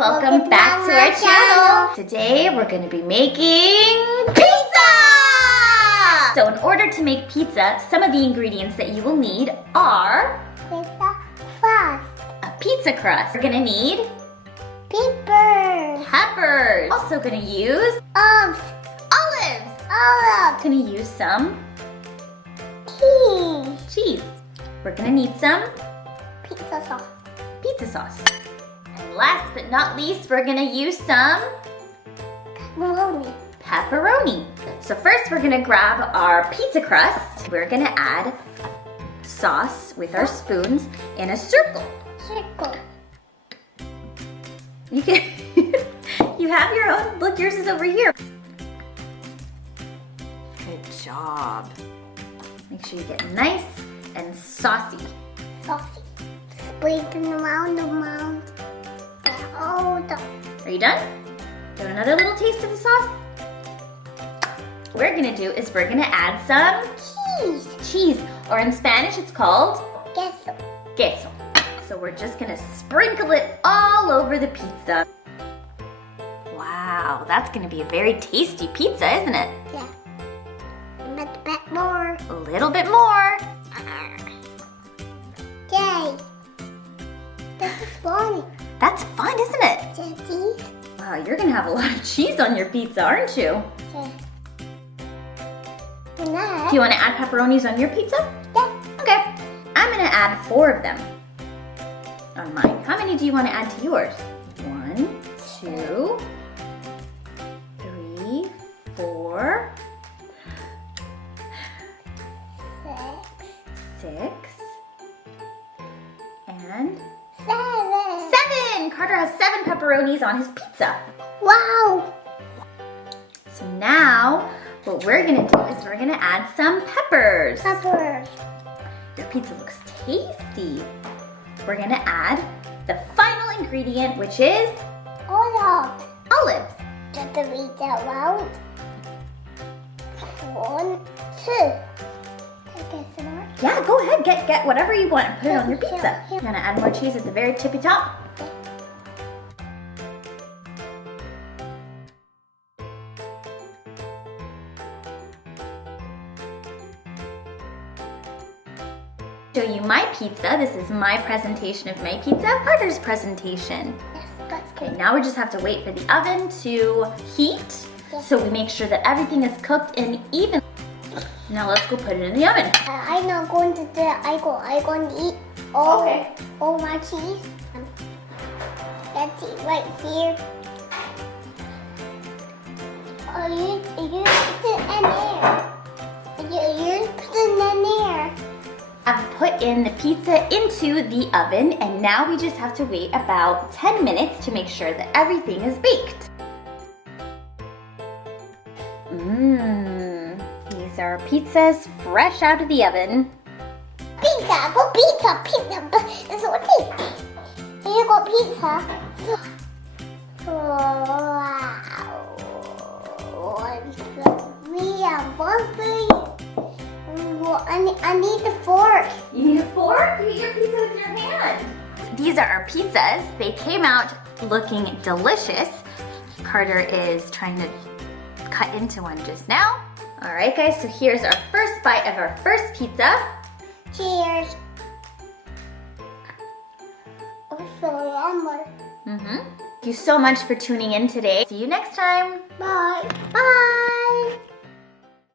welcome back to our channel. Today we're going to be making pizza! So in order to make pizza, some of the ingredients that you will need are Pizza crust. a pizza crust. We're going to need peppers. Also going to use olives. Going to use some cheese. We're going to need some Pizza sauce. And last but not least, we're going to use some pepperoni. So first we're going to grab our pizza crust. We're going to add sauce with our spoons in a circle. You can you have your own. Look, yours is over here. Good job. Make sure you get nice and saucy. Sprinkling around. Are you done? Do another little taste of the sauce? What we're gonna do is we're gonna add some cheese, or in Spanish it's called queso. So we're just gonna sprinkle it all over the pizza. Wow, that's gonna be a very tasty pizza, isn't it? Yeah. A bit more. A little bit more. Yay. This is fun. That's fun, isn't it? Cheese. Wow, you're gonna have a lot of cheese on your pizza, aren't you? Yeah. Do you want to add pepperonis on your pizza? Yeah. Okay. I'm gonna add 4 of them on mine. How many do you want to add to yours? 1, 2, 3, 4, 6, and 7. Carter has 7 pepperonis on his pizza. Wow. So now, what we're gonna do is we're gonna add some peppers. Your pizza looks tasty. We're gonna add the final ingredient, which is olives. Just to read that out. 1, 2. Yeah, go ahead, get whatever you want and put it on your pizza. You're gonna add more cheese at the very tippy top. Show you my pizza. This is my presentation of my pizza. Carter's presentation. Yes, that's Okay, good. now we just have to wait for the oven to heat, so we make sure that everything is cooked and even. Now let's go put it in the oven. I'm not going to do it. I'm going to eat all my cheese. Let's eat right here. You put it in there. You put it in there. I've put in the pizza into the oven, and now we just have to wait about 10 minutes to make sure that everything is baked. These are pizzas fresh out of the oven. Pizza. That's what it is. You got pizza. Wow. 1 for me and 1 for you. I need the fork. You need a fork? You eat your pizza with your hand. These are our pizzas. They came out looking delicious. Carter is trying to cut into one just now. All right, guys, so here's our first bite of our first pizza. Cheers. Oh, so yummy. Thank you so much for tuning in today. See you next time. Bye. Bye.